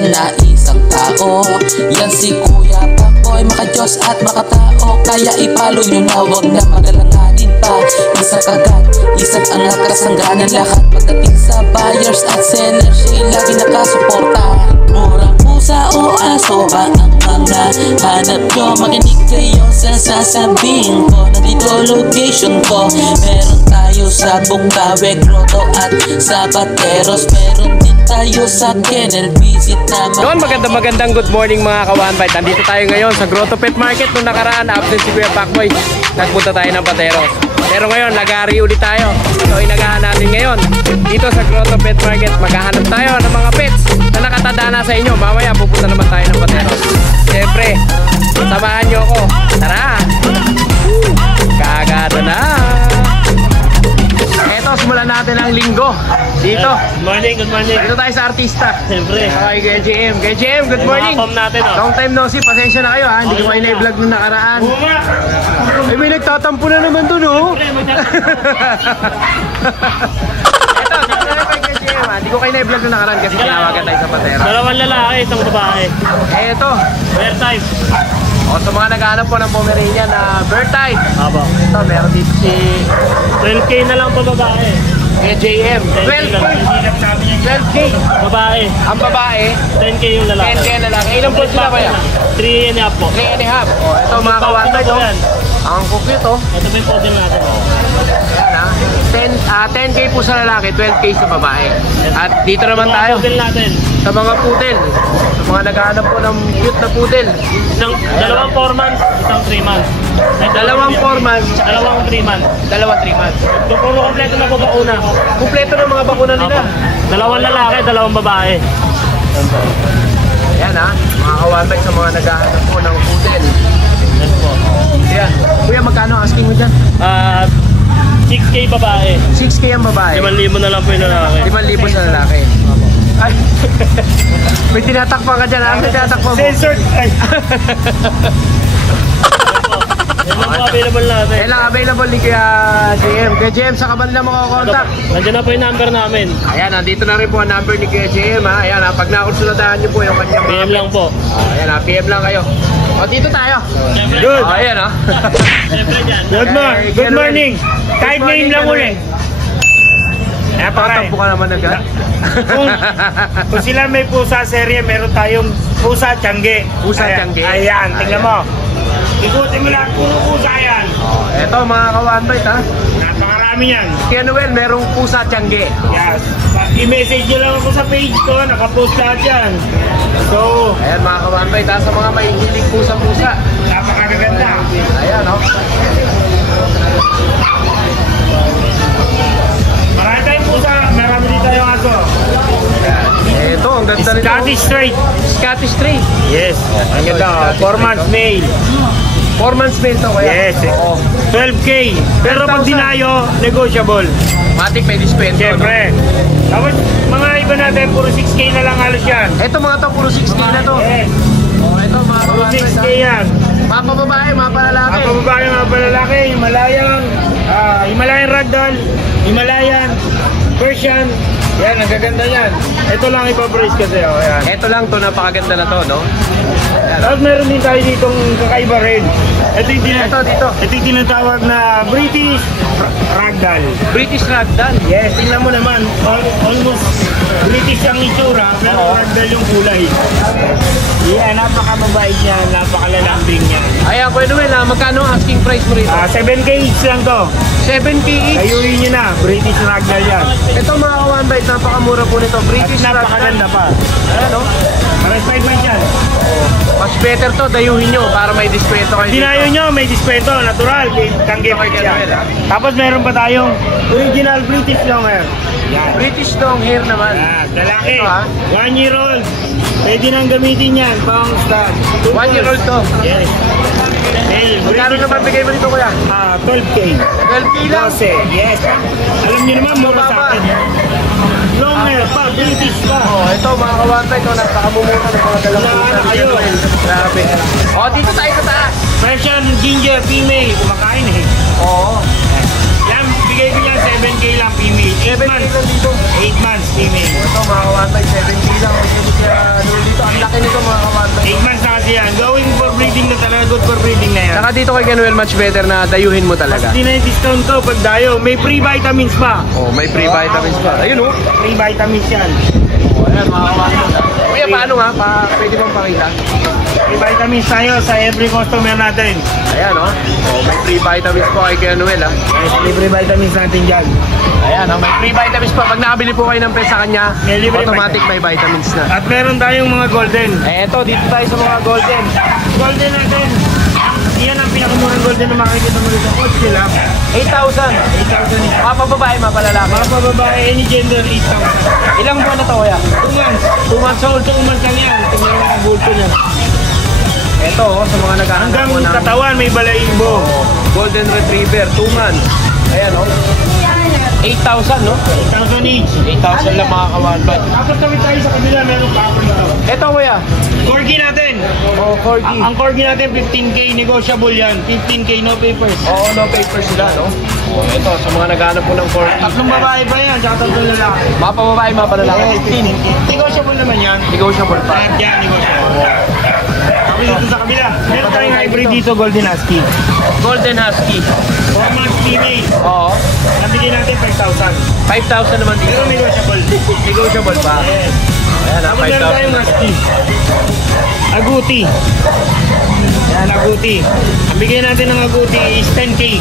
kalabasan na isang tao. Yan si Kuya Pakboy, maka-Diyos at makatao. Kaya ipalo nyo na, huwag na magalanganin pa. Isa kagat, isa't ang nakasangganan lahat. Pagdating sa buyers at sellers, siya lagi nakasuporta. Murang pusa o aso ba ang mga hanap nyo? Makinig kayo sa sasabihin ko. Nandito location ko, meron tayo sa Bukawe, Grotto at sa Bateros. Meron din tayo sa Kennel, visit na Doon, magandang good morning mga ka-1bite. Nandito tayo ngayon sa Grotto Pet Market. Nung nakaraan, absent si Kuya Pakboy, nagpunta tayo ng Bateros. Pero ngayon, nag-aari ulit tayo. So, inagahan natin ngayon dito sa Grotto Pet Market. Maghahanap tayo ng mga pets na nakatanda na sa inyo. Mamaya, pupunta naman tayo ng Bateros. Siyempre, samahan nyo ako. Tara! Kagada na! Eto, simulan natin ang linggo dito. Good morning. Dito tayo sa artista. Siyempre. Okay, Kuya JM. Kuya JM, good morning. Mga natin, oh. Long time no see. Pasensya na kayo, ha. Hindi ko kayo na-vlog nung nakaraan. Ay, may nagtatampo na naman dun, oh. Eto, dito na kay Kuya JM, ha. Hindi ko kayo na-vlog nung nakaraan kasi tinawagan tayo sa Patera. Dalawang lalaki, isang babae. Eto. Rare type. O, sa mga naghahanap po ng Pomeranian na bird type. Aba. Ito, meron dito si 12K na lang pa babae. Kuya JM. 12K. 12K. Babae. Ang babae, 10K yung lalaki. 10K na lang. Ilang po sila kaya? 3 and a half po. 3 and a half. O, ito mga kawanday, oh. Ang cute, oh. Ito pa yung photo natin. Ayan, ha. 10K po sa lalaki, 12K sa babae. At dito naman tayo Photo natin. sa mga pudel. Sa mga naghahanap po ng cute na pudel. Dalawang 4 months, isang 3 months. Dalawang 4 months, Dalawang 3 months. dalawang 3 months. Puro kompleto na po bakuna. Kumpleto ng mga bakuna nila. Dalawang lalaki, dalawang babae. Ayan, ha. Mga kawanday sa mga naghahanap po ng pudel. Yan po. Ayan. Kuya, magkano asking mo dyan? 6K babae. 6K ang babae. 5,000 na lang po yung lalaki. 5,000 sa lalaki. Ay, may tinatakpan ka dyan, ha? May tinatakpan mo. Censored! Ay! Yan lang po available natin. Yan lang available ni Kuya JM. Kuya JM, sa kaban lang makakontak. Nandiyan na po yung number namin. Ayan, nandito na rin po ang number ni Kuya JM, ha. Ayan, ha. Pag nakursunadahan niyo po yung kanyang mga PM lang po. Ayan, ha. PM lang kayo. O, dito tayo. Good. O, ayan, ha. Siyempre dyan. Good morning. Kahit name lang ulit. Nakatampo ka naman agad. Kung sila may pusa serye, meron tayong pusa tiyangge. Pusa Ayan. tiyangge. Ayan, tingnan mo. Ikutin mo lang, puro pusa yan. Eto, mga kawanbait, ha. Napakarami yan. Kuya Noel, merong pusa tiyangge. Yes. I-message nyo lang ako sa page ko, nakapost lahat yan. So, Ayan, mga kawanbait, ha. Sa mga may hilig pusa-pusa. napakaganda. Ayan, no. Marami tayong pusa, marami din tayong aso. Eto, ang ganda nito. Scottish Straight. Scottish Straight. Yes. Ang ganda. 4 months male. 4 months male to, kuya. Yes. Oo. 12K. Pero pag 12,000. dinayo, negotiable. Matik may dispenso. Siyempre. Tapos mga iba natin, puro 6K na lang halos yan. Ito mga to, puro 6K na to. Yes. Oh, ito mga Puro kawanbait, 6K ha. yan. Mga pababae, mga palalaki. Ang pababae, mga palalaki, Himalayan Ragdoll, Himalayan, Persian. Yan, ang gaganda yan. Ito lang ipabrace kasi, oh, yan. Ito lang to, napakaganda na to, no? Tapos meron din tayo ditong kakaiba rin. Ito Dito. yung tinatawag na British Ragdoll. British Ragdoll. Yes, tingnan mo naman, almost British ang itsura, pero Ragdoll yung kulay. Yeah, napakababait niya, napakalalambing niya. Ayan, Kuya Noel, ha, magkano ang asking price mo rito? 7K each lang to. 7K each. Ayuin niyo na, British Ragdoll yan. Ito mga kawanbait, napakamura po nito. At British Ragdoll. napakaganda pa. Ayan, no? Respect man yan. Mas better to, dayuhin nyo para may dispenso kayo Dinayo nyo, may diskwento, natural, tanggi pa yan. Tapos meron pa tayong original British long hair. Yan. British long hair naman. Yan, lalaki, Ito, ha? 1 year old. Pwede nang gamitin yan, pang stud. 1 year old to. Yes. Male, Magkano British. naman bigay mo dito, kuya? 12K. 12K lang. 12, yes. Alam niyo naman, mura sa akin. Long hair pa, British pa. Oh, ito mga kawanbait, ito, napakamumura ng mga dalawang Wala pusa na ni kayo. Kuya Noel. Grabe. Oh, dito tayo sa taas. Persian ginger female, kumakain eh. Oo. Yan, bigay ko yan 7K lang female. 8 months. 8 months female. Ito mga kawanbay, 7K lang. Dito, ang laki nito mga kawanbay. 8 months na kasi yan. Going for breeding na talaga. Good for breeding na yan. Saka dito kay Kenuel, much better na dayuhin mo talaga. Hindi na yung discount ko pag dayo. May free vitamins pa. Oh, may free vitamins pa. Ayun oh. Free vitamins yan. Ayan mga kawanbay. Kuya, paano nga? Pwede bang pakita? Free vitamins tayo sa every customer natin. Ayan oh. Oh, may free vitamins po kay Kenuel ah. Yes, may free vitamins natin dyan. Ayan oh, may free vitamins pa. Pag nakabili po kayo ng pesa kanya, May libre automatic may vitamins na. At meron tayong mga golden. Eto, dito tayo sa mga golden. Golden natin. Yan ang pinakamurang golden na makikita mo dito. Coach sila. 8,000. 8,000 isa. Mga pababae, mga palalaki. Mga babae, any gender, 8,000. Ilang buwan na to kuya? 2 months. 2 months old, 2 months lang yan. Tingnan mo ang bulto niya. Eto oh, sa mga naghahanap Hanggang po ng katawan may balahibo. Golden Retriever, 2 months. Ayan oh. 8,000 no? 8,000 each. 8,000 lang mga kawanbay. Tapos kami tayo sa kabila, meron pa ako ito. Eto kuya. Corgi natin. Oh, corgi. Ang corgi natin, 15K, negotiable yan. 15K, no papers. Oo, no paper sila no? Oh, eto sa mga naghahanap po ng corgi. Tatlong babae pa yan, tsaka tatlong lalaki. Mga pababae, mga palalaki. 15K. Negotiable naman yan. Negotiable pa. Lahat yan, negotiable. Tapos dito sa kabila, meron tayong hybrid dito, Golden Husky. Golden Husky. 4 months female. Oo. Nabigyan natin 5,000. 5,000 naman dito. Pero negotiable. Negotiable pa. Yes. Ayan Tapos meron tayong 5,000. Husky. Aguti. Yan, Aguti. Ang bigay natin ng Aguti is 10K.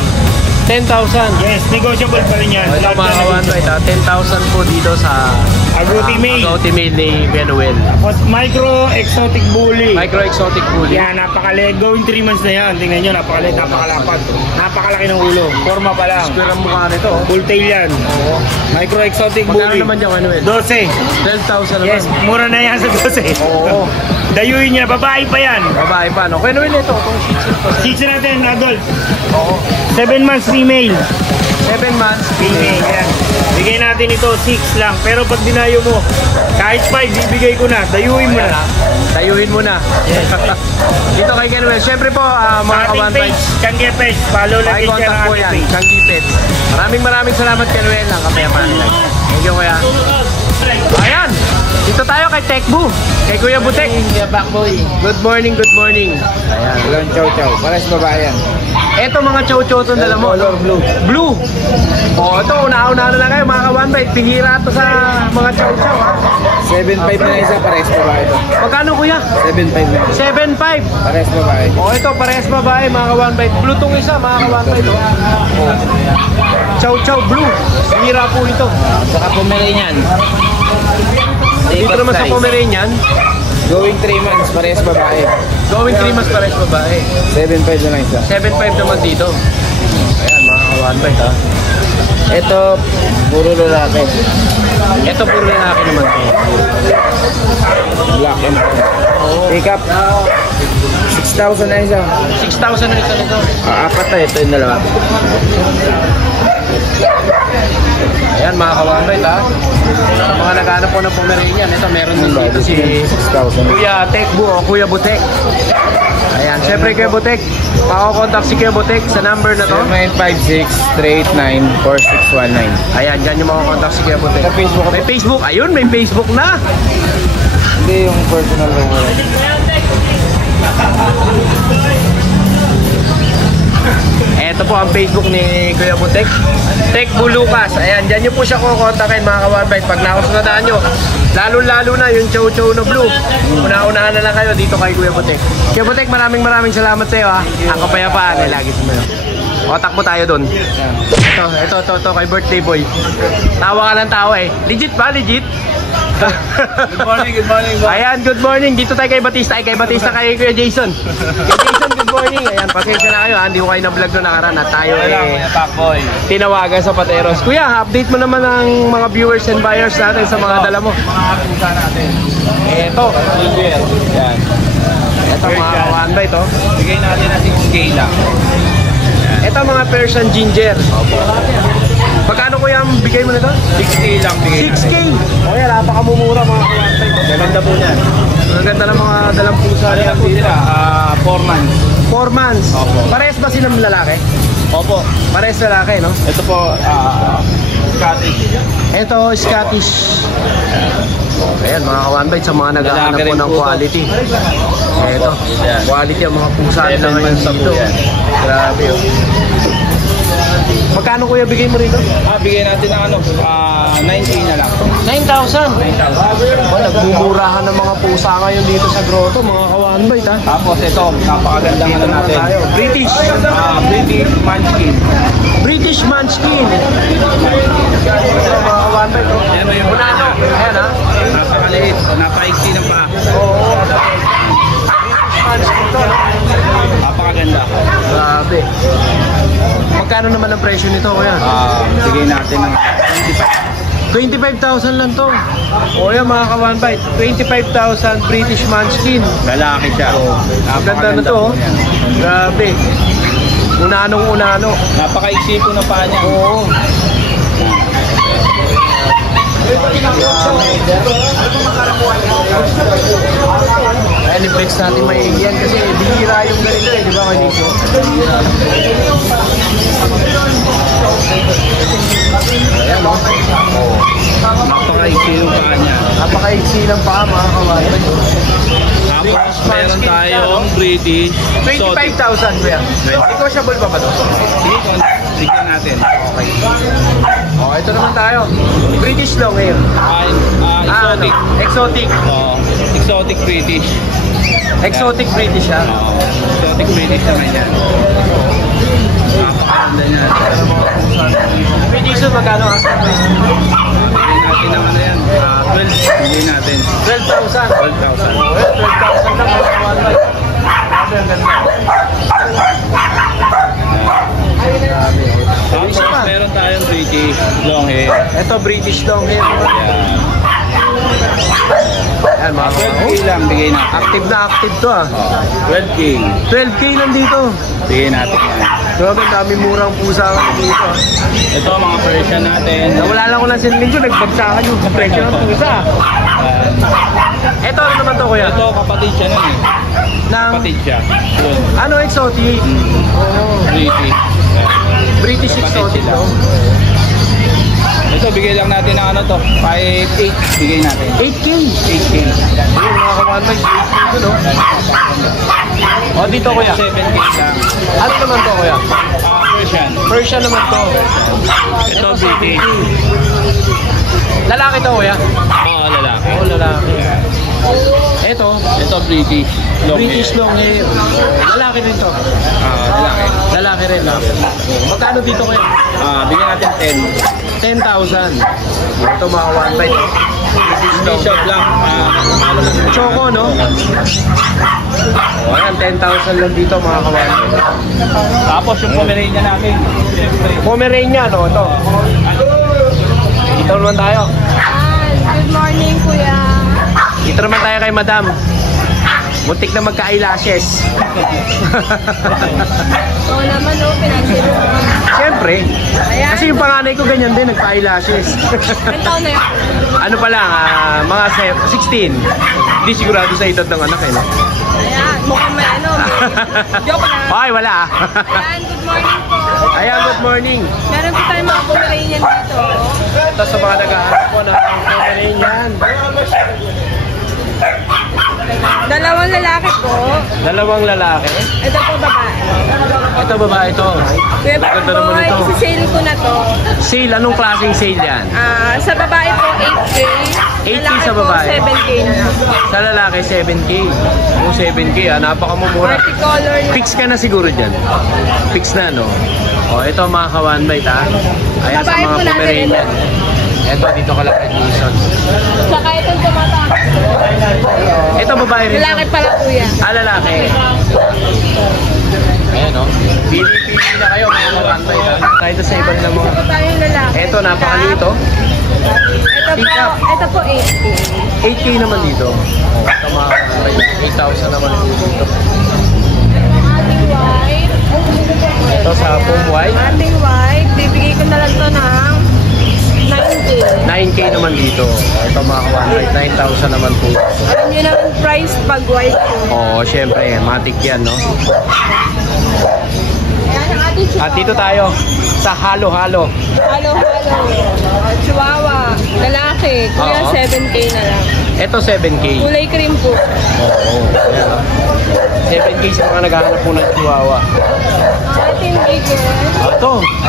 10,000. Yes, negotiable pa rin yan. Ito mga kawanbay, 10,000 po dito sa Aguti male. Aguti male ni Kenuel. Tapos micro exotic bully. Micro exotic bully. Yan, napakaliit. Going 3 months na yan. Tingnan nyo, napakaliit, napakalapad. Napakalaki ng ulo. Forma pa lang. Square ang mukha nito. oh. Full tail yan. Micro exotic Magkano bully. naman dyan Kenuel? 12. 12,000 naman. Yes, mura na yan sa 12. Oo. Dayuin niya, babae pa yan. Babae pa no? Kenuel ito, itong shih tzu to. Six natin, adult. Oo. 7 months female. 7 months. Female, yan. Bigay natin ito, 6 lang. Pero pag dinayo mo, kahit 5, bibigay ko na. Dayuin mo Ayan, na. ah. Dayuhin mo na. Dito kay Kenuel. Siyempre po, mga Ating kawanbay. page, Changi Page. Follow lang May din siya contact ng po ating yan. page. Changi Pets. Maraming salamat Kenuel ng Kapayapaan Live. Thank you kuya. Ayan. Dito tayo kay Tekbu. Kay Kuya Butek. Good morning, good morning. Ayan. Hello, chow chow. Pares babae yan. Eto mga chow-chow itong dala mo. Color blue. Blue. O, ito, una-una na lang kayo mga kawanbay. Pingira ito sa mga chow-chow ha. 7.5 na isa, pares babae ito. Magkano kuya? 7.5 na. 7.5. Pares babae. O, ito, parehas babae mga kawanbay. Blue tong isa mga kawanbay. Chow-chow blue. Pingira po ito. Saka Pomeranian. Dito naman sa Pomeranian. Going 3 months, pares babae. Going 3 months parehas babae. 7.5 na lang isa. 7.5 naman dito. Ayan mga kawanbay ha. Ito, puro lalaki. Ito puro lalaki naman to. Black and pick up. 6,000 na isa. 6,000 na ito nito. Apat na, ito yung dalawa. Ayan mga kawanbay ha. Sa mga naghanap po ng Pomeranian, ito meron din dito si 6,000. Kuya Tekbu o Kuya Butek. Ayan, syempre Kuya Butek, makakontakt si Kuya Butek sa number na to. 0956-389-4619. Ayan, dyan yung makakontakt si Kuya Butek. Sa Facebook May Facebook, ayun, may Facebook na. Hindi yung personal lang. Ito po ang Facebook ni Kuya Butek. Tekbu Lucas. Ayan, dyan nyo po siya kukontakin mga kawanbay. Pag nakasunodaan nyo, lalo-lalo na yung chow-chow na blue. Una-unahan na lang kayo dito kay Kuya Butek. Kuya Butek, maraming salamat sa iyo ha. Ang kapayapaan ay lagi sumayo. O, takbo tayo doon. Ito, kay birthday boy. Tawa ka ng tawa eh. Legit ba? Legit? Good morning, boss. Ayan, good morning. Dito tayo kay Batista. Ay, kay Batista kay Kuya Jason. Kay Jason, good morning. Ayan, pasensya na kayo ha. Hindi ko kayo na-vlog doon nakaraan at tayo Pakboy. tinawagan sa Pateros. Kuya, update mo naman ang mga viewers and buyers natin sa mga dala mo. Mga pusa natin. Ito. Ginger. Yan. Ito mga kawanbay to. Bigay natin na 6K lang. Ito mga Persian Ginger. Magkano kuya ang bigay mo nito? 6K lang bigay natin. 6K. O yan, napakamumura mga kawanbay. Maganda po yan. Ang ganda ng mga dalang pusa Ano nila po sila? 4 months. 4 months. Opo. Parehas ba silang lalaki? Opo. Parehas lalaki, no? Ito po, Ito, Scottish. Ayan, mga ka-1bite sa mga naghahanap po ng quality. Ito, quality ang mga pusa nila ngayon dito. Grabe, oh. Magkano kuya bigay mo rito? Bigay natin ng 9K na lang. 9,000. Nagmumurahan ng mga pusa ngayon dito sa grotto, mga ka-1bite, ha? Tapos ito, napakagandang ano natin. British. British Munchkin. British Munchkin. Ito, mga ka-1bite, oh. Ayan mo yung Unano. Ayan, ha? napakaliit. Napaiksi na pa. Oo. British Munchkin to. Napakaganda. Grabe. Magkano naman ang presyo nito, kuya? Bigay natin ng 25,000 lang to. O yan, mga ka-1bite, 25,000 British Munchkin. lalaki siya. Ang ganda na to, oh. Grabe. Unanong-unano. Napakaiksi po na pa niya. Oo. Ayan, i-flex natin maiiyan kasi bihira yung ganito eh, di ba kanito? Ayan, no? Napakaiksi yung pa niya. Napaka-iksi ng paa, mga kawalan. Tapos meron tayong British 25,000 kuya. Negotiable pa ba to? Tignan natin. Oh, ito naman tayo. British long hair. Exotic. Exotic. Exotic British. Exotic British, ha? Exotic British naman yan. Napakaganda niya. British na magkano ha? Bigyan natin ng ano yan. 12. Bigyan natin. 12,000. 12,000. 12,000 lang mga kawalan. Grabe, ang ganda. Tapos meron tayong British long hair. Ito, British long hair. Ayan, mga 12K lang bigay natin. active na active to, ha? 12K. 12K lang dito. Bigay natin yan. Grabe, dami murang pusa dito, ha? Ito mga Persian natin. Nawala lang ko lang sinilin ko, nagbagsakan yung presyo ng pusa. Ito, ano naman to, kuya? Ito kapatid siya nun eh. Ng, Kapatid siya. Yun. ano, exotic? British. British Kapatid exotic, sila. no? Ito bigay lang natin ng ano to. 5.8 bigay natin. 8K. 8K. Ayun, mga kawanbay, 8K to, no? O, dito, kuya. 7K lang. Ano naman to, kuya? Persian. Persian naman to. Ito British. Lalaki to, kuya? Oo, lalaki. Oo, lalaki. Ito, Ito British. British long hair. Lalaki rin to. Lalaki. Lalaki rin, no? Magkano dito, kuya? Bigyan natin 10,000. Ito, mga kawanbay. 10. T-shirt lang. Choco, no? O, ayan, 10,000 lang dito, mga kawanbay. Tapos yung Pomeranian natin. Siyempre. Pomeranian, no? Ito. Dito naman tayo. Good morning, kuya. Dito naman tayo kay madam. Muntik na magka-eyelashes. Oo naman, pinansin mo. Siyempre. Ayan. Kasi yung panganay ko ganyan din, nagpa-eyelashes. Ilan taon na yun? Ano pa lang, mga 16. Hindi sigurado sa edad ng anak, eh, no? Ayan, mukhang may ano. Joke lang. Ay, wala, ah. Ayan, good morning po. Ayan, good morning. Meron po tayong mga Pomeranian dito. Ito sa mga nag-ahanap po ng Pomeranian. Dalawang lalaki po. Dalawang lalaki. Ito po babae. Ito babae ito. Kuya Maganda naman Boy, ito. isi-sale ko na to. Sale, anong klaseng sale yan? Sa babae po, 8K. 8K Lalaki sa babae. po, 7K na lang. Sa lalaki, 7K. O, 7K, napakamumura. Multicolor na. Fix ka na siguro dyan. Fix na, no? O, ito mga kawanbay, ha? Ayan sa Babae mga po natin Pomeranian. Ito, dito ka lang kay Jason. Saka itong tumatang. Ito, babae rin. Lalaki pala kuya. Lalaki. Ayan, no? Pili-pili na kayo, mga kawanbay, ha? Tayo sa ibang na mga. Ito tayong lalaki. Ito, napakalito. Ito po 8K. 8K naman dito. O, ito mga kawanbay. 8,000 naman dito. Ating white. Ito sa foam white. Ating white. Bibigay ko na lang to ng 9K. 9K naman dito. Ito mga kawanbay. 9,000 naman po. Alam nyo naman price pag white po. Oo, syempre. Matik yan, no? Ayan ang ating Ito Chihuahua. At dito tayo sa halo-halo. Halo-halo. Chihuahua. Lalaki. Kuya, Oo. 7K na lang. Ito 7K. Kulay cream po. Oo. Ayan, oh. 7K sa mga naghahanap po ng Chihuahua. Ating bigger.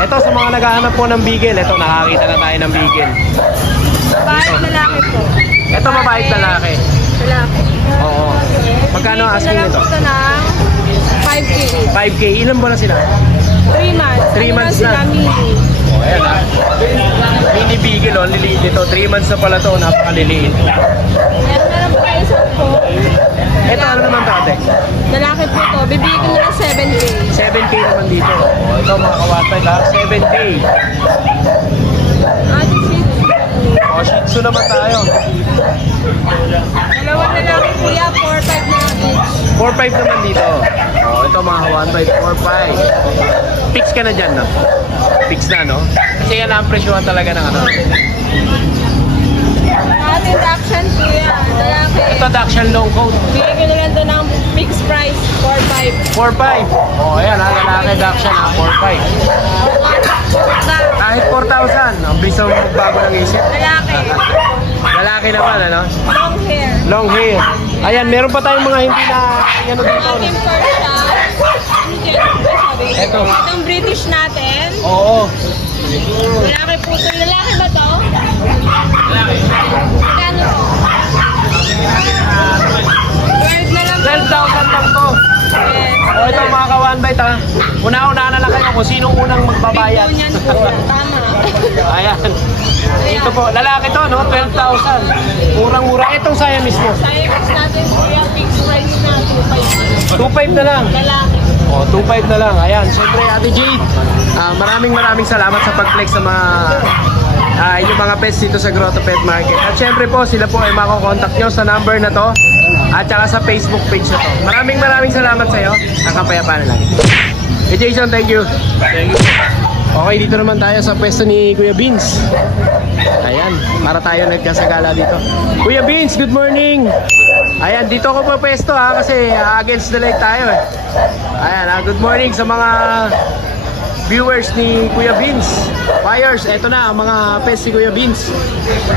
Ito sa mga naghahanap po ng Beagle. Ito, nakakita na tayo ng Beagle. Babae lalaki po. Ito, babae at lalaki. Lalaki. Oo. Magkano ang asking nito? Ito ng 5K. 5K. Ilan ba na sila? 3 months. 3 months sila na. mini. Oh, ayan ha. Mini Beagle, oh. Liliit ito. 3 months na pala to. Napakaliliit. Ayan, meron po tayo isang po. Ito, ano naman to, ate? Lalaki po to. Bibigyan ko na ng 7K. 7K naman dito. Oh, ito mga kawatay ha. 7K. Ating Shih Tzu. Oh, Shih Tzu naman tayo. Dalawa lalaki kuya. 4-5 na lang each. 4-5 naman dito. Oh, ito mga kawatay. 4-5. Fix ka na dyan, no? Fix na, no? Kasi yan ang presyuhan talaga ng ano. Ating Dachshund kuya. Lalaki. Ito, Dachshund long coat. Bigyan ko na lang to ng fixed price. 4-5. 4-5. Oh, ayan ha. Lalaki Dachshund ha. 4-5. Kahit 4,000. Ang bilis mo magbago ng isip. Lalaki. Lalaki naman, ano? Long hair. Long hair. Ayan, meron pa tayong mga hindi na ano dito. Ating Persia. Ito. Itong British natin. Oo. Lalaki po ito. Lalaki ba to? Lalaki. Magkano to? Bird na lang. 12,000 lang to. Yes. O ito mga ka-1bite ha. Una-una na lang kayo kung sinong unang magbabayad. Big yan po. Tama. Ayan. Ito po, lalaki to, no? 12,000. Murang-mura. Itong Siamese mo. Siamese natin kuya. Fixed price na. 2,500 na lang. Lalaki. O, 2,500 na lang. Ayan, syempre Ate Jade, maraming salamat sa pag-flex sa mga inyong mga pets dito sa Grotto Pet Market. At syempre po, sila po ay makokontakt nyo sa number na to at saka sa Facebook page na to. Maraming salamat sa iyo. Ang kapayapaan na lang. Hey Jason, thank you. Thank you. Okay, dito naman tayo sa pwesto ni Kuya Beans. Ayan, para tayo nagkasagala dito. Kuya Beans, good morning! Ayan, dito ako pa pwesto ha, kasi against the light tayo eh. Ayan, good morning sa mga viewers ni Kuya Beans. Buyers, eto na ang mga pets ni Kuya Beans.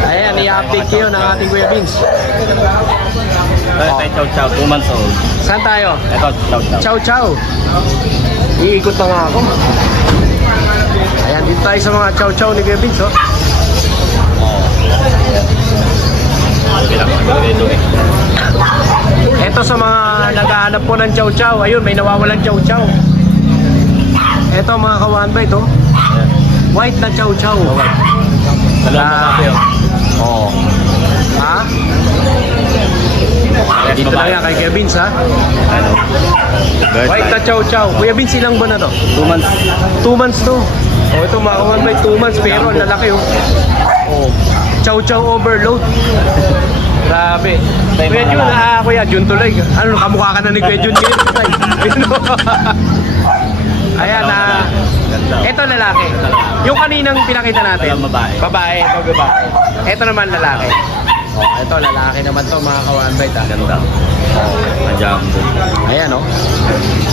Ayan, i-update kayo ng ating Kuya Beans. Ito, chow chow, 2 months old. Saan tayo? Ito, chow chow. Chow chow. Iikot na nga ako. Ayan, dito tayo sa mga chow chow ni Kuya Beans, oh. Ito sa mga naghahanap po ng chow chow. Ayun, may nawawalan chow chow. Ito mga ka-1bite, oh. White na chow chow. Dalawang babae, oh. Oo. Ha? Dito na nga kay Kuya Beans, ha? Ano? Bird White na type. chow chow. Kuya Beans, ilang buwan na to? 2 months. 2 months to. Oh, ito mga ka-1bite, 2 months. Pero ang lalaki, oh. Oh. Chow chow overload. Grabe. Kuya Jun, Kuya Jun tuloy. Ano, kamukha ka na ni Kuya Jun ngayon. Ayan na. Ito lalaki. Yung kaninang pinakita natin. Dalawang babae. Babae, ito babae. Ito naman lalaki. Oh, ito lalaki naman to mga ka-1bite. Ganda. Ang jumbo. Ayan oh.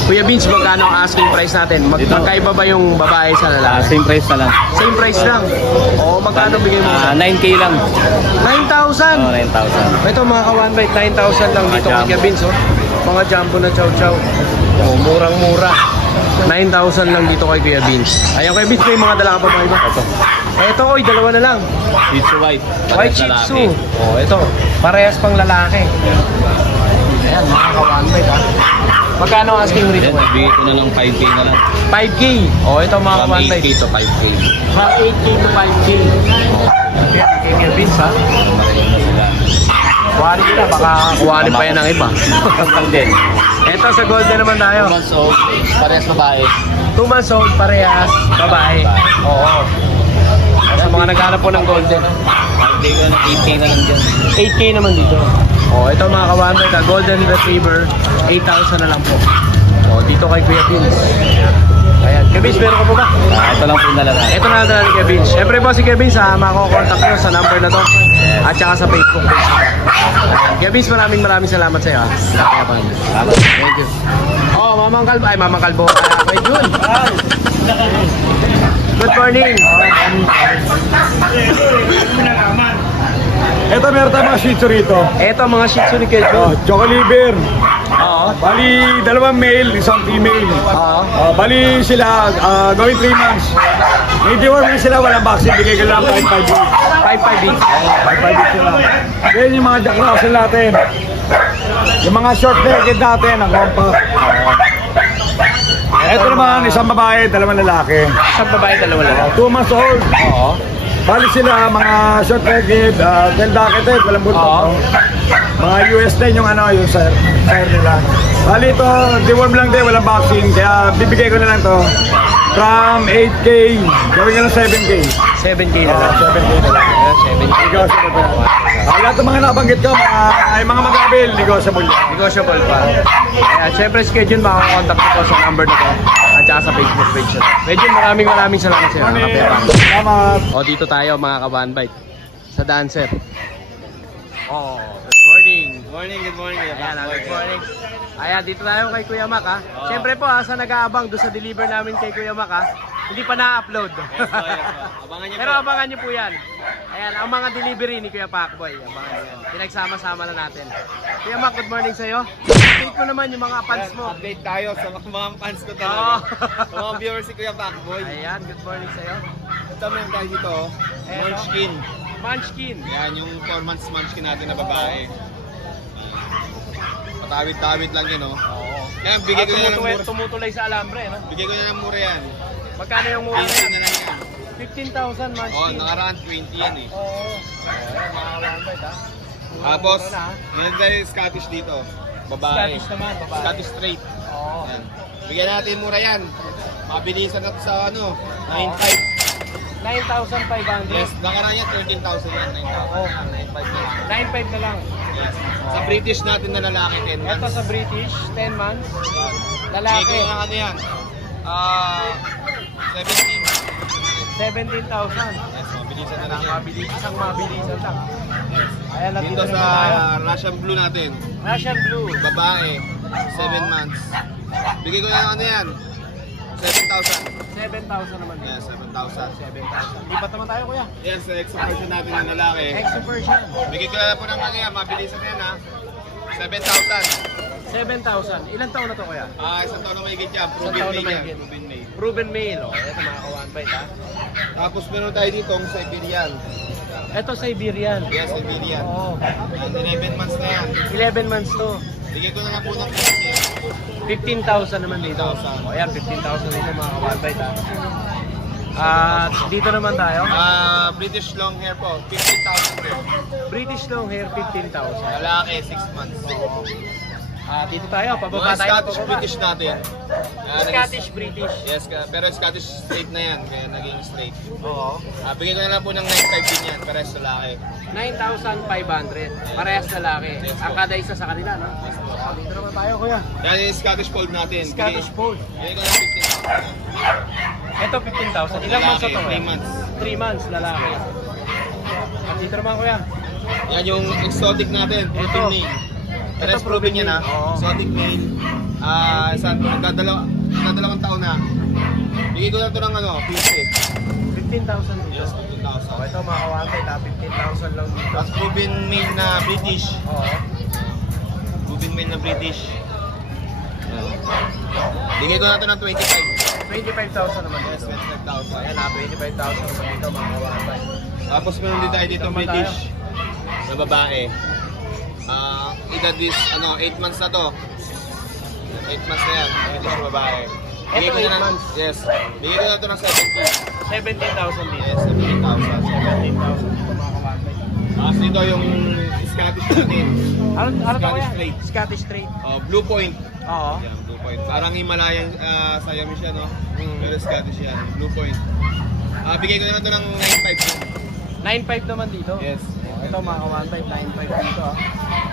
Kuya Beans, magkano ang asking price natin? Dito. Magkaiba ba yung babae sa lalaki? Same price na lang. Same price lang. Oo, magkano bigay mo? 9K lang. 9,000. 9,000. Ito mga ka-1bite, 9,000 lang dito kay Jumbo. Kuya Beans oh. Mga jumbo na chow chow. Oh, murang-mura. 9,000 lang dito kay Kuya Beans. Ayan Kuya Beans, may mga dala ka pa ba iba? Ito. Ito, oy, dalawa na lang. Shih Tzu white. White Shih Tzu. Oh, ito. Parehas pang lalaki. Ayan, mga ka-1bite ha. Magkano ang asking rate mo? Bigay ko na lang 5K na lang. 5K. Oh, ito mga From 8K ka-1bite. to 5K. From 8K to 5K. Oh, ayan, kay Kuya Beans ha. Quality na, baka quality pa yan ng iba. Lang din. Ito sa golden naman tayo. 2 months old. Parehas babae. 2 months old, parehas, babae. Oo. Sa mga naghanap po ng golden. Bigay ko na 8K na lang dyan. 8K naman dito. Oh, ito mga ka-1bite, golden retriever, 8,000 na lang po. Oh, dito kay Kuya Beans. Ayan, Kuya Beans, meron ka po ba? Ito lang po na lang. Ito na natin ni Kuya Beans. Siyempre po si Kuya Beans, makakontakt nyo sa number na to. At saka sa Facebook page nito. Kuya Beans, maraming salamat sa iyo. Salamat. Thank you. Oh, Mamang Kalbo. Ay, Mamang Kalbo. Kuya Jun. morning. Ito meron tayong mga Shih Tzu rito. Ito mga Shih Tzu ni Kejo. Choco liver. Oo. Bali, dalawang male, isang female. Oo. Bali sila, going 3 months. May deworm rin sila, walang vaccine. Bigay ko lang 5-5 weeks. 5-5 weeks. 5-5 weeks sila. Yan yung mga Jack Russell natin. Yung mga short-legged natin, ang compact. Ito naman, isang babae, dalawang lalaki. Isang babae, dalawa lang. 2 months old. Oo. Bali sila, mga short-legged, tail-docketed, walang buntot. Oo. Mga US 10 yung ano, yung sire nila. Bali ito, deworm lang din, walang vaccine. Kaya bibigay ko na lang to. From 8K, gawin ka ng 7K. 7K na lang. 7K na lang. 7K. Negotiable pa. Lahat ng mga nabanggit ko, ay mga mag-abil, negotiable. Negotiable pa. Ayan, syempre schedule, makakontak ko po sa number na to. At saka sa Facebook page na to. Medyo maraming salamat sir. Salamat. O dito tayo mga ka-One-Bite. Sa Dancer. Oh, good morning. Good morning. Ayan, good morning. Ayan, dito tayo kay Kuya Mac ha. Siyempre po sa nag-aabang doon sa deliver namin kay Kuya Mac ha. Hindi pa na-upload. Abangan niyo Pero abangan niyo po yan. Ayan, ang mga delivery ni Kuya Pacboy. Abangan niyo yan. Pinagsama-sama na natin. Kuya Mac, good morning sa'yo. Update mo naman yung mga fans mo. Update tayo sa mga fans ko Oo. talaga. Sa mga viewers si Kuya Pacboy. Ayan, good morning sa'yo. Ito meron tayo dito, Munchkin. Munchkin. Yan, yung 4 months Munchkin natin na babae. Patawid-tawid lang yun, oh. Oo. Kaya bigay ko na ng mura. Tumutulay sa alambre, no? Bigay ko na ng mura yan. Magkano yung mura 15 yan? na lang yan. 15,000 Munchkin. Oh, nakaraan 20 yan eh. Oo. Ayan, mga One-Bite ha. Tapos, Mura na, ha? meron tayo Scottish dito. Babae. Scottish naman, babae. Scottish straight. Oo. Yan. Bigyan natin mura yan. Mabilisan na sa ano, 9.5. 9,500. Yes, nakaraan yan 13,000 yan. 9,000. Oo. 9.5 na lang. 9,500 na lang. Yes. Sa British natin na lalaki 10 months. Ito sa British, 10 months. Yan. Lalaki. Bigay ko ng ano yan. 17. 17,000. Yes, mabilisan na lang yan. Isang mabilisan lang. Ayan, Dito nandito sa naman tayo. Russian Blue natin. Russian Blue. Babae, 7 months. Bigay ko ng ano yan. 7,000. 7,000 naman. Yes, 7,000. 7,000. Lipat naman tayo kuya. Yes, sa extra version natin ng lalaki. Extra version. Bigay ko po ng ano yan, mabilisan yan ha. 7,000. 7,000. Ilang taon na to kuya? Isang taon na mahigit yan. Isang Proven taon na male yan. mahigit. Proven male. Proven male. Oh, ito mga ka-One-Bite ha. Tapos meron tayo dito ang Siberian. Ito Siberian. Yes, Siberian. Oo. 11 months na yan. 11 months to. Bigay ko na nga po ng 15,000 naman dito. 15,000. O yan, 15,000 dito mga ka-One-Bite ha. At dito naman tayo. British long hair po, 15,000 po. British long hair, 15,000. Lalaki, 6 months. Dito tayo, pababa Mga tayo. Scottish pababa. British natin. Scottish British. Yes, pero Scottish straight na yan, kaya naging straight. Oo. Bigay ko na lang po ng 9.5 din yan, parehas lalaki. 9,500. Parehas lalaki. Yes, Ang po. kada isa sa kanila, no? Dito naman tayo, kuya. Yan yung Scottish Fold natin. Scottish Fold. Bigay ko na 15,000. Ito, 15,000. Ilang months na to, kuya? 3 months. 3 months, lalaki. At dito naman, kuya. Yan yung exotic natin, Ito. proven male. Parehas proven proven yan ha. male. Oo. Exotic male. Nagdadalawang taon na. Bigay ko na ito ng ano, 15. 15,000 dito. Yes, O, 15,000. ito mga ka-One-Bite, 15,000 lang dito. Tapos proven male na British. Oo. Proven male na British. Bigay ko na ito ng 25. 25,000 naman Yes, dito. 25,000. Ayan, 25,000 naman dito mga ka-One-Bite. Tapos meron din tayo dito Naman British na babae. Edad is 8 months na to. 8 months na yan. British na babae. Bigay Ito, ko na 8 ng- months. Yes. Bigay ko na ito ng 17. 17,000 dito. Yes, 17,000. 17,000 dito mga ka-One-Bite. Tapos dito yung Scottish natin. Ano to Scottish kuya? Straight. Scottish Straight. Blue Point. Oo. Yan, Blue Point. Parang Himalayan Siamese yan, no? Mm. Pero Scottish yan. Blue Point. Bigay ko na ito ng 9.5. 9.5 naman dito. Yes. Ito mga ka-One-Bite, 9.5 dito.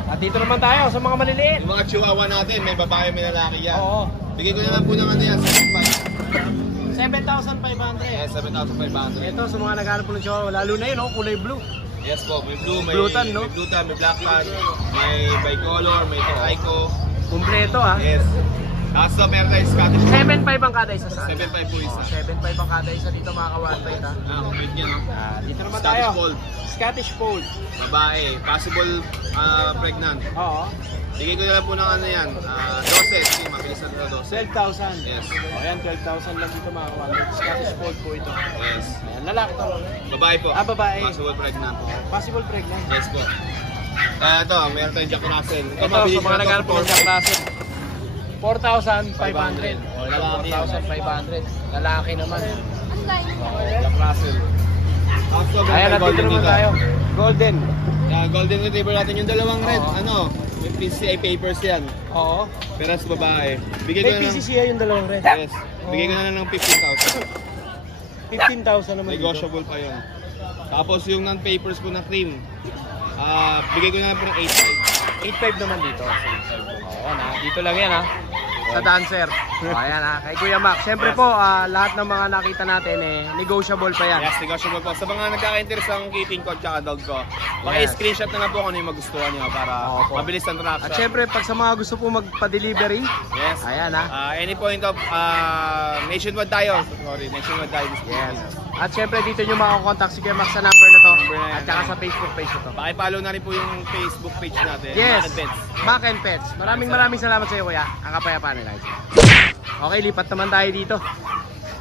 At dito naman tayo sa mga maliliit. Yung mga chihuahua natin, may babae, may lalaki yan. Oo. Bigay ko na lang po ng ano yan, 7.5. 7,500. Yes, 7,500. Ito sa mga naghanap po ng chihuahua, lalo na yun, oh, kulay blue. Yes po, may blue, may Blue tan, no? may blue tan, may black tan, may bicolor, may trico. Kumpleto ah. Yes. Kaso meron tayo Scottish Fold. 7.5 ang kada isa sa 7.5 po isa. 7.5 ang kada isa dito mga ka-1.5 ha. Complete niya, no? Dito naman Scottish tayo. Fold. Scottish Fold. Babae. Possible pregnant. Oo. Bigay ko na lang po ng ano yan. 12. Sige, mabilis na ito 12. 12,000. Yes. O yan, 12,000 lang dito mga ka-1.5. Scottish Fold po ito. Yes. Ayan, lalaki to. Babae po. Babae. Possible pregnant. Possible pregnant. Yes po. Ito, meron tayong Jack Russell. Ito, sa mga naghanap po ng Jack Russell. 4,500. O, Lalaki. 4,500. Lalaki naman. Jack Russell. Ayan, nandito naman tayo. Golden. Golden Retriever natin yung dalawang red. Oo. Ano? May PCI papers yan. Oo. Pero sa babae. Bigay ko May na ng... PCCI yung dalawang red. Yes. Bigay ko na lang ng 15,000. 15,000 naman dito. Negotiable pa yun. Tapos yung non-papers po na cream. Bigay ko na lang po ng 8,500. 8.5 naman dito. Oo na, dito lang yan ha. Sa dancer. O ayan ha, kay Kuya Mac. Siyempre po, lahat ng mga nakita natin negotiable pa yan. Yes, negotiable po. Sa mga nagkaka-interest ng kitting ko at saka dog ko, Yes. screenshot na lang po kung ano yung magustuhan nyo para Opo. mabilis ang transaction. At siyempre, pag sa mga gusto po magpa-delivery, Yes. ayan ha. Any point of nationwide tayo. Sorry, nationwide tayo. Yes. At siyempre, dito nyo makakontakt si Kuya Mac sa number na to. Number na yan. At saka sa Facebook page na to. Pakipollow na rin po yung Facebook page natin. Yes, Mac and Pets. Mac and Pets. Maraming salamat sa iyo Kuya. Ang kapayapaan nila. Okay, lipat naman tayo dito.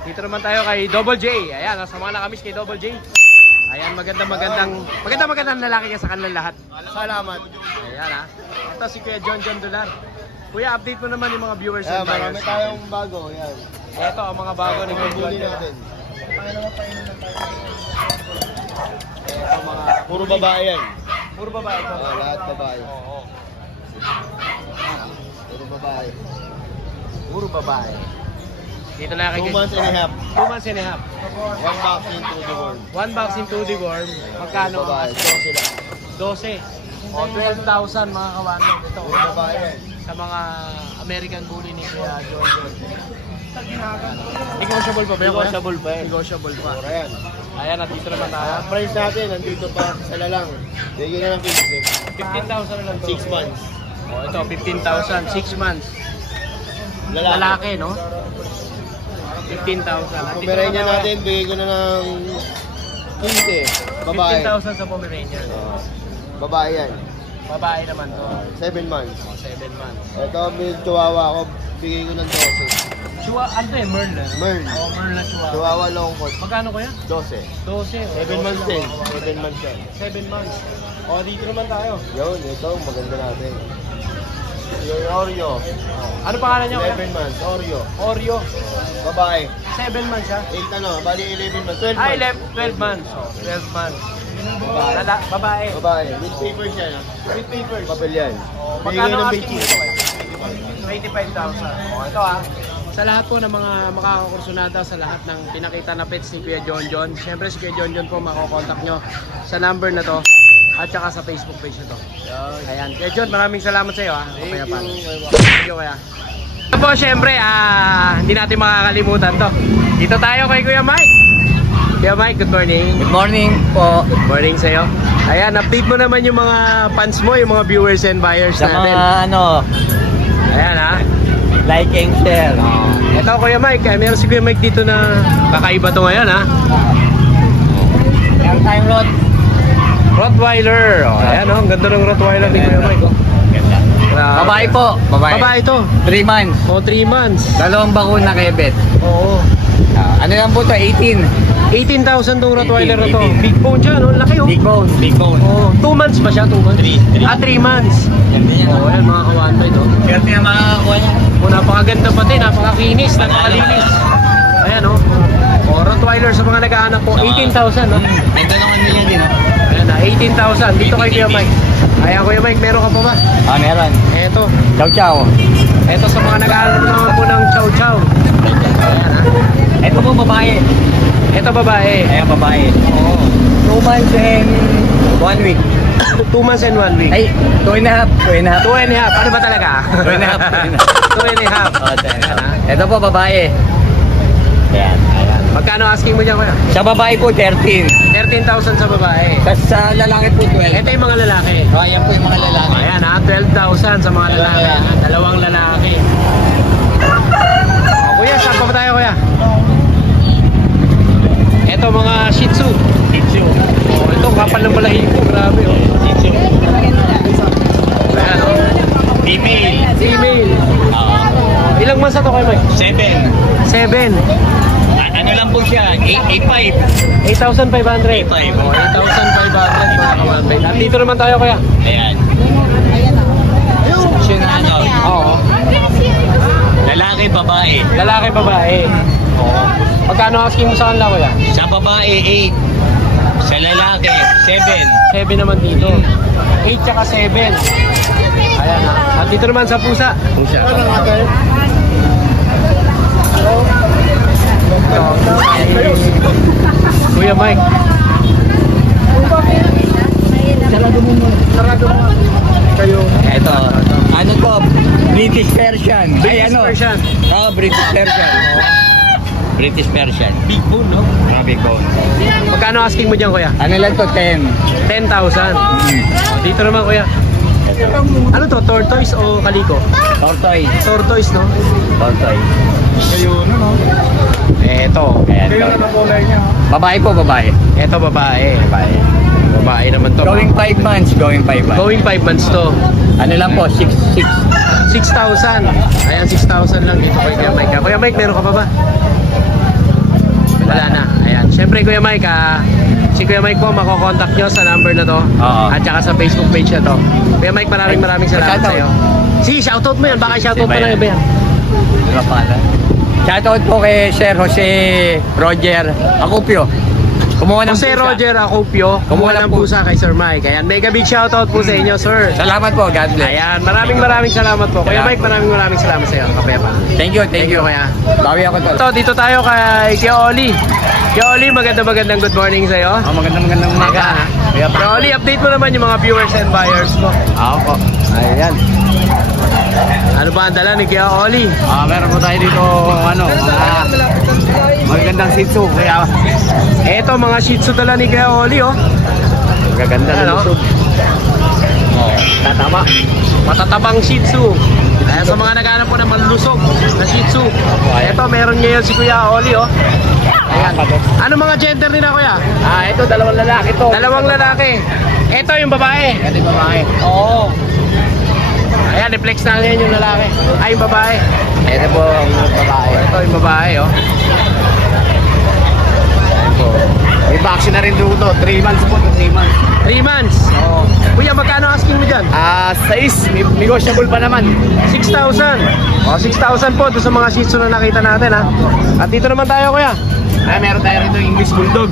Dito naman tayo kay Double J. Ayan, sama na kami kay Double J. Ayan, magandang lalaki ka sa kanilang lahat. Salamat. Ayan ha. Ito si Kuya John Dolar. Kuya, update mo naman yung mga viewers and buyers. Marami tayong bago. Yan. Ito ang mga bago ni Kuya John Dolar. natin. Ito mga Puro babae yan. puro babae ito. Lahat babae. Oo. Puro babae. Puro babae. Dito na kay 2 months and a half. 2 months and a half. 1 box into the world. 1 box into the worm. Magkano? Babae. 12. O 12,000 mga kawanan. Ito. Puro babae yan. Sa mga American Bully ni Kuya John. Negotiable pa ba yan? Negotiable pa yan. Negotiable pa. Puro yan. Ayan, at dito naman tayo. Price natin, nandito pa sa lalang. Bigyan na lang 15. 15,000 na lang to. 6 months. O ito, 15,000. 6 months. Lalaki, no? 15,000. At dito Pomeranian naman tayo. natin, bigay ko na ng 15. Babae. 15,000 sa Pomeranian. Babae yan. Babae naman to. 7 months. O, 7 months. Ito, may chihuahua ko. Bigay ko ng 12. Ano to eh? Merl eh? Merl. O, Merl na chihuahua. Chihuahua long coat. Magkano ko yan? 12. 12. 7 months din. 7 months yan. 7 months. O, dito naman tayo. Yun, ito, maganda natin. Yung Oreo. Ano pangalan niya? 11 months. Oreo. Oreo. Babae. 7 months siya. 8 ano, bali 11 months. 12 Ay, months. 12 months. O, 12 months. Babae. Babae. Babae. With papers yan. With papers. Papel yan. O, Bigay magkano ng asking 20. dito kaya? 25,000. O, ito ah. Sa lahat po ng mga makakakursunada sa lahat ng pinakita na pets ni Kuya John. Siyempre si Kuya John po makokontakt nyo sa number na to at saka sa Facebook page na to. Ayan. Kuya John, maraming salamat sa iyo ha. Thank you. Thank you Kuya. Ito po siyempre, hindi natin makakalimutan to. Dito tayo kay Kuya Mike. Kuya Mike, good morning. Good morning po. Good morning sa iyo. Ayan, update mo naman yung mga fans mo, yung mga viewers and buyers Sa natin. mga Ayan ha. like and share. Ito Kuya Mike, meron si Kuya Mike dito na kakaiba to ngayon ha. Meron tayong lot. Rottweiler. Ayan ang ganda ng Rottweiler ni Kuya Mike. Ganda. Grabe. Babae po. Babae to. 3 months. O 3 months. Dalawang bakuna kay Bet. Oo. Ano lang po to? 18. 18,000 tong Rottweiler na to. 18. Big bone siya, no? Laki oh. Big bone. Big bone. Oh, 2 months ba siya? 2 months? 3 3 months. Ganda yan. Oh, ayan mga kawanbay to. Kaya niya makakakuha niya. Oh, napakaganda pati, napakakinis, napakalinis. Ayan oh. Oh, Rottweiler sa mga nag-aanak po, 18,000 no? May tanongan nila din. Ayan na, 18,000. Dito kay Kuya Mike. Ayan Kuya Mike, meron ka pa ba? Meron. Eto. Chow chow. Eto sa mga nag-aanak naman po ng chow chow. Ayan ha. Ito po babae. Eto babae. Ayan babae. Oo. 2 months and 1 week. 2 months and 1 week. Ay, 2 and a half. 2 and a half. 2 and a half. Ano ba talaga? 2 and a half. 2 and a half. Ito po babae. Ayan. Ayan. Magkano asking mo dyan kuya? Sa babae po 13. 13,000 sa babae. Tapos sa lalaki po 12. Ito yung mga lalaki. Ayan po yung mga lalaki. Ayan ha, 12,000 sa mga lalaki. Dalawang lalaki. Kuya, saan pa ba tayo kuya? Ito mga Shih Tzu. Ito kapal ng balahibo, grabe oh. Shih Tzu. Ayan oh. Female. Ilang months na to kayo, Mike? 7. Ano lang po siya? 8,500. 8,500. 8,500 mga kawanbay. At dito naman tayo kaya. Ayan. Siya na ano? Oo. Lalaki, babae. Lalaki, babae. Oo. Magkano asking mo sa kanila kuya? Sa babae, 8. Sa lalaki, 7. 7 naman dito. 8 tsaka 7. Ayan ha. At dito naman sa pusa. Pusa. Kuya Mike. Ito. Ano to? British Persian. British Persian. Oh, British Persian. British Persian. Big bone, no? Big bone. Magkano asking mo dyan kuya? Ano lang to? 10. 10,000. Dito naman kuya. Ano to? Tortoise o kaliko? Tortoise. Tortoise, no? Tortoise. Eto. Ayan. Babae po, babae. Eto babae. Babae naman to. Going 5 months. Going 5 months. Going 5 months to. Ano lang po? 6. 6,000. Ayan, 6,000 lang dito kay Kuya Mike. Kuya Mike, meron ka pa ba? Wala na. Ayan. Siyempre Kuya Mike, si Kuya Mike po, makokontakt nyo sa number na to. Oo. At saka sa Facebook page na to. Kuya Mike, maraming salamat Shoutout. sa'yo. Sige, shoutout mo yan. Baka shoutout pa na iba yan. Diba pala? Shoutout po kay Sir Jose Roger Acopio. Kumuha ng Jose pusa. Roger Acopio, kumuha ng pusa kay Sir Mike. Ayan, mega big shoutout po sa inyo, sir. Salamat po, God bless. Ayan, maraming salamat po. Kuya Mike, maraming salamat sa iyo. Kapepa. Thank you. Kuya. Bawi ako to. Ito, dito tayo kay Kuya Oli. Kuya Oli, magandang good morning sa iyo. Oh, magandang umaga. Kuya Oli, update mo naman yung mga viewers and buyers mo. Ako po. Ayan. Ano ba ang dala ni Kuya Oli? Meron po tayo dito, magandang Shih Tzu. Kaya, Eto, mga Shih Tzu dala ni Kuya Oli, oh. magaganda na Ano? lusog. Tatama. Matatabang Shih Tzu. Kaya sa mga naghanap po ng malusog na Shih Tzu. Ito, meron ngayon si Kuya Oli, oh. Ayan. Ano mga gender nila, Kuya? Ito, dalawang lalaki to. Dalawang lalaki. Ito yung babae. Ito yung babae. Oo. Ayan, reflex na yan yung lalaki. Ay, yung babae. Ito po ang babae. Ito yung babae, oh. May vaccine na rin dito. 3 months po. 3 months. 3 months. Oo. Kuya, magkano asking mo dyan? 6. Negotiable pa naman. 6,000. O, 6,000 po doon sa mga Shih Tzu na nakita natin, ha. At dito naman tayo, Kuya. Meron tayo rito English Bulldog.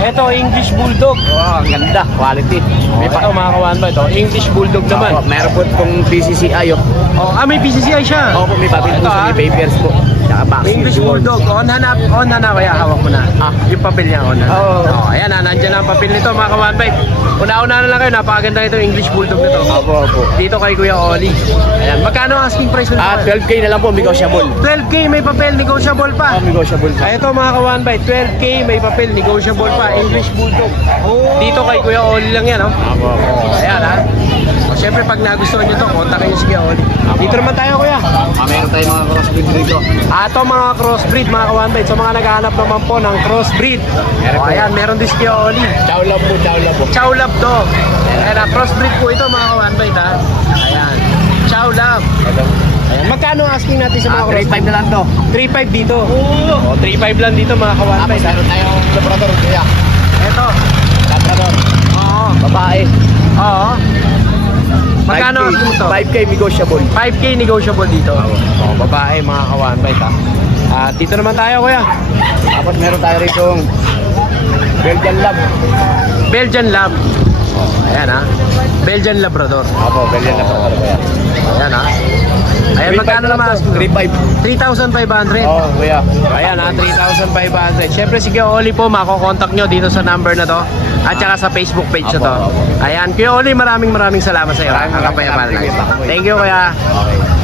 Ito, English Bulldog. Ang ganda. Quality. May pa mga kawan ba ito? English Bulldog naman. Meron po itong PCCI. May PCCI siya. Opo, may papel po sa papers po. Tsaka vaccine. English Bulldog. On na, kaya hawak mo na. Yung papel niya, on na. Oo. Ayan na, nandyan ang papel nito, mga kawan ba. Una-una na lang kayo, napakaganda ito English Bulldog nito. Opo. Dito kay Kuya Oli. Ayan, magkano ang asking price nito? 12K na lang po, negotiable. 12K, may papel, negotiable pa. Negotiable pa. Ito mga kawan ba, 12K, may papel, negotiable pa. English Bulldog. Dito kay Kuya Oli lang yan, oh. Ayan, ha. O, syempre, pag nagustuhan nyo to, kontakin nyo si Kuya Oli. Dito naman tayo, Kuya. Meron tayo mga crossbreed dito. Ito mga crossbreed, mga kawanbay. So mga naghahanap naman po ng crossbreed. O, ayan, meron din si Kuya Oli. Chow love po. Chow Love to. Ayan, crossbreed po ito, mga kawanbay, ha. Ayan. Chow Love. Ayan. Magkano ang asking natin sa mga crossbreed? 3.5 na lang to. 3.5 dito. O, 3.5 lang dito, mga kawanbay. Tapos meron tayong Labrador. Kuya. Ito. Labrador. Oo. Babae. Oo. Magkano ang asking mo to? 5K negotiable. 5K negotiable dito. O, babae, mga kawanbay, ha. At dito naman tayo, Kuya. Tapos meron tayo rito Belgian Lab. Belgian Lab. Ayan, ha. Belgian Labrador. Opo, Belgian Labrador. Ayan, ha. Ayan, magkano naman? 3.5. 3,500. Oo, kuya. Ayan, ha. 3,500. Siyempre, si Kuya Oli po, makokontakt nyo dito sa number na to. At saka sa Facebook page na to. Ayan, Kuya Oli, maraming salamat sa iyo. Maraming salamat. Thank you, Kuya. Okay.